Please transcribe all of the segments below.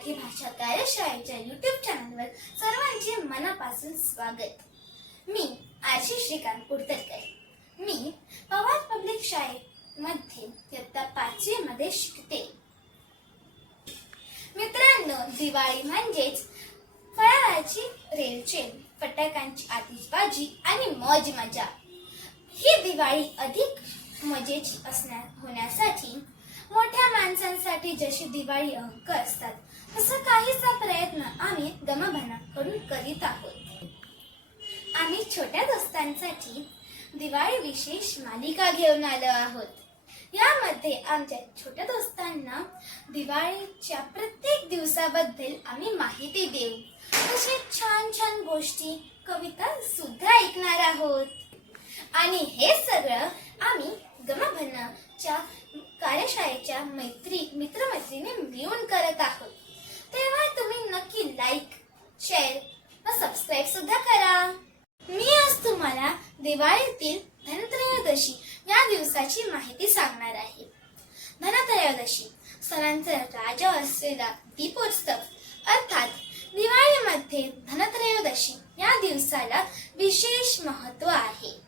मराठी भाषा कार्यशाळेच्या यूट्यूब चॅनलवर सर्वांचे मनापासून स्वागत. मी आरशी श्रीकांत कुडतरकर मी पवार पब्लिक शाळेमध्ये इयत्ता पाचवी मध्ये शिकते. मित्रांनो दिवाळी म्हणजेच फळाची रेलचेल फटाकांची आतिषबाजी आणि मौज मजा. ही दिवाळी अधिक मजेची असण्या होण्यासाठी मोठ्या माणसांसाठी जशी दिवाळी अंक असतात तसा काहीसा प्रयत्न आम्ही गमभनाकडून करीत आहोत. आम्ही छोट्या दोस्तांसाठी दिवाळी विशेष मालिका घेऊन आलो आहोत. यामध्ये आमच्या छोट्या दोस्तांना दिवाळीच्या प्रत्येक दिवसाबद्दल आम्ही माहिती देऊ. तसे छान छान गोष्टी कविता सुद्धा ऐकणार आहोत. आणि हे सगळं आम्ही गमभनाच्या कार्यशाळेच्या मैत्री मित्रमैत्रिणी मिळून करत आहोत. तेव्हा तुम्ही नक्की लाईक शेअर व सबस्क्राईब सुद्धा करा. मी आज तुम्हाला दिवाळीतील धनत्रयोदशी या दिवसाची माहिती सांगणार आहे. धनत्रयोदशी सणांचा राजा असलेला दीपोत्सव अर्थात दिवाळीमध्ये धनत्रयोदशी या दिवसाला विशेष महत्त्व आहे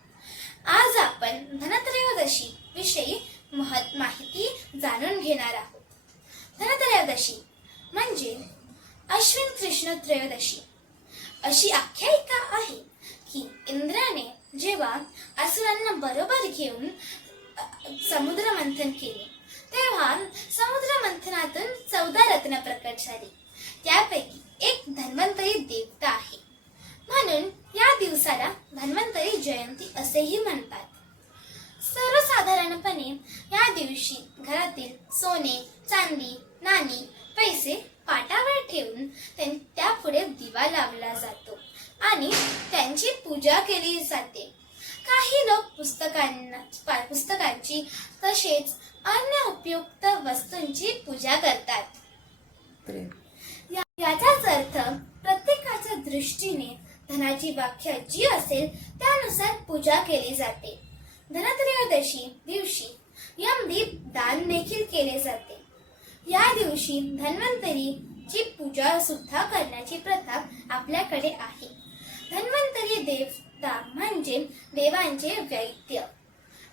आज आपण धनत्रयोदशी विषयी महत् माहिती जाणून घेणार आहोत त्रयोदशी. म्हणजे अश्विन कृष्ण त्रयोदशी. अशी आख्यायिका आहे की इंद्राने जेव्हा असुरांना बरोबर घेऊन समुद्र मंथन केले तेव्हा समुद्र मंथनातून चौदा रत्न प्रकट झाली. त्यापैकी एक धन्वंतरी देवता आहे. म्हणून या दिवसाला धन्वंतरी जयंती असेही म्हणतात. सर्वसाधारणपणे या दिवशी घरातील सोने चांदी नाणी पैसे पाटावर ठेवून त्यापुढे दिवा लावला जातो आणि त्यांची पूजा केली जाते. काही लोक पुस्तकांना पुस्तकांची तसेच अन्य उपयुक्त वस्तूंची पूजा करतात. या- याचाच अर्थ प्रत्येकाच्या दृष्टीने धनाची व्याख्या जी असेल त्यानुसार पूजा केली जाते. धनत्रयोदशी दिवशी यमदीप दान देखील केले जाते. या दिवशी धन्वंतरीची पूजा सुद्धा करण्याची प्रथा आपल्याकडे आहे. धन्वंतरी देवता म्हणजे देवांचे वैद्य.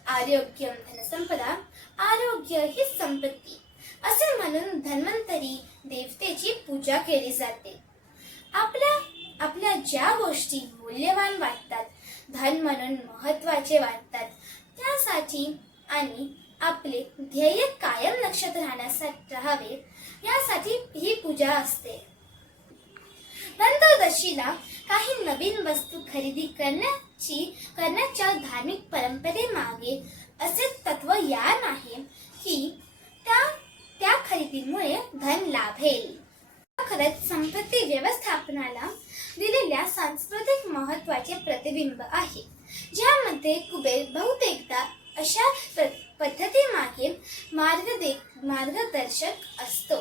आरोग्य धनसंपदा आरोग्य ही संपत्ती. असे म्हणून धन्वंतरी देवतेची पूजा केली जाते. आपल्या आपल्या ज्या गोष्टी मूल्यवान वाटतात धन म्हणून महत्त्वाचे वाटतात त्यासाठी आणि आपले ध्येय कायम लक्षात राहण्यासाठी राहावे यासाठी ही पूजा असते. नंतरदशीला काही नवीन वस्तू खरेदी करण्याची करण्याच्या धार्मिक परंपरेमागे असे तत्व या नाही की त्या त्या खरेदीमुळे धन लाभेल. खरंच संपत्ती व्यवस्थापनाला दिलेल्या सांस्कृतिक महत्त्वाचे प्रतिबिंब आहे. ज्यामध्ये कुबेर बहुतेकदा अशा पद्धतीमागे मार्गदे मार्गदर्शक असतो.